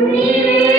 Spirit.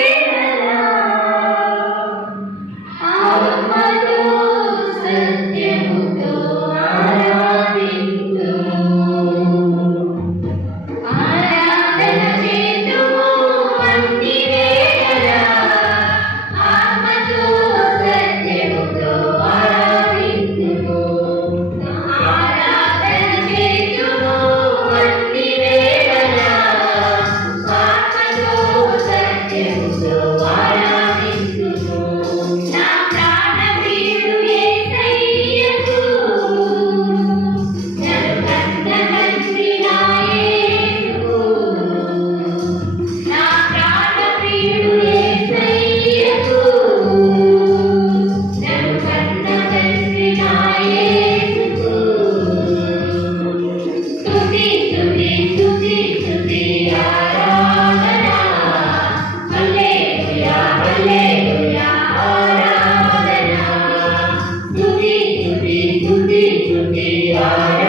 Yeah.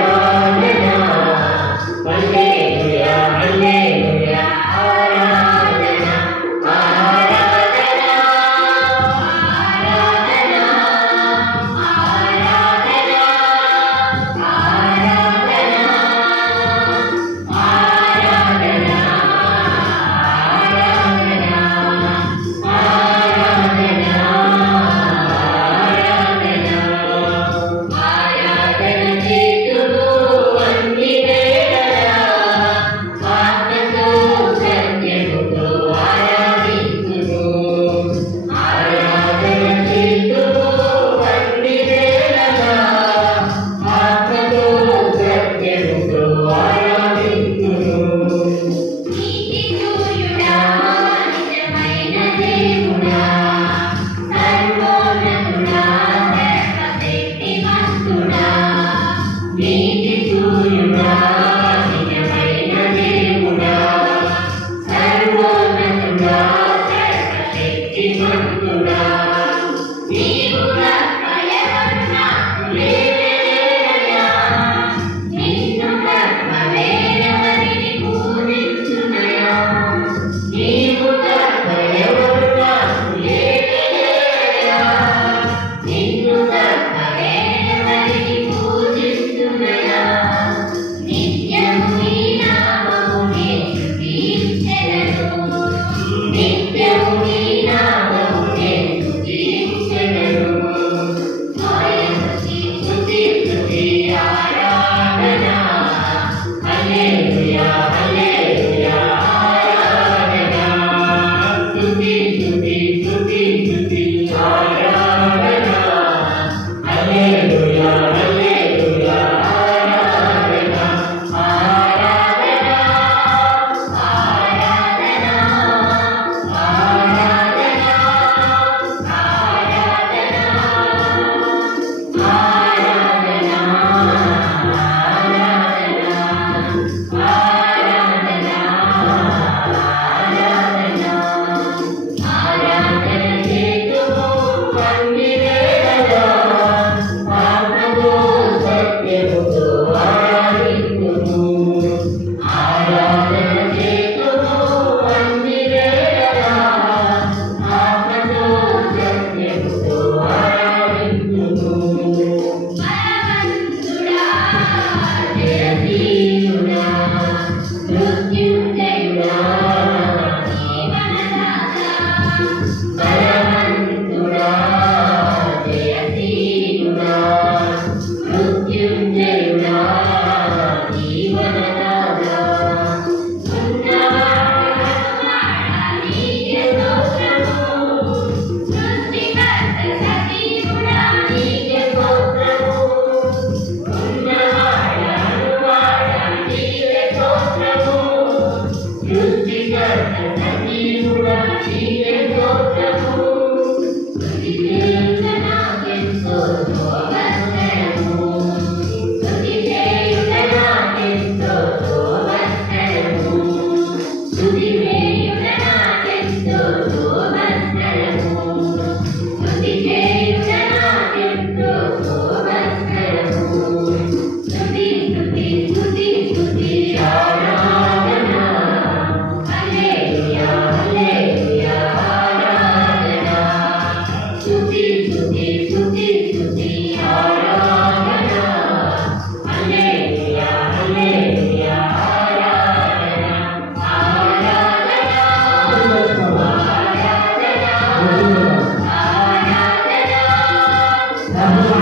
Senhor, me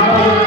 Amen.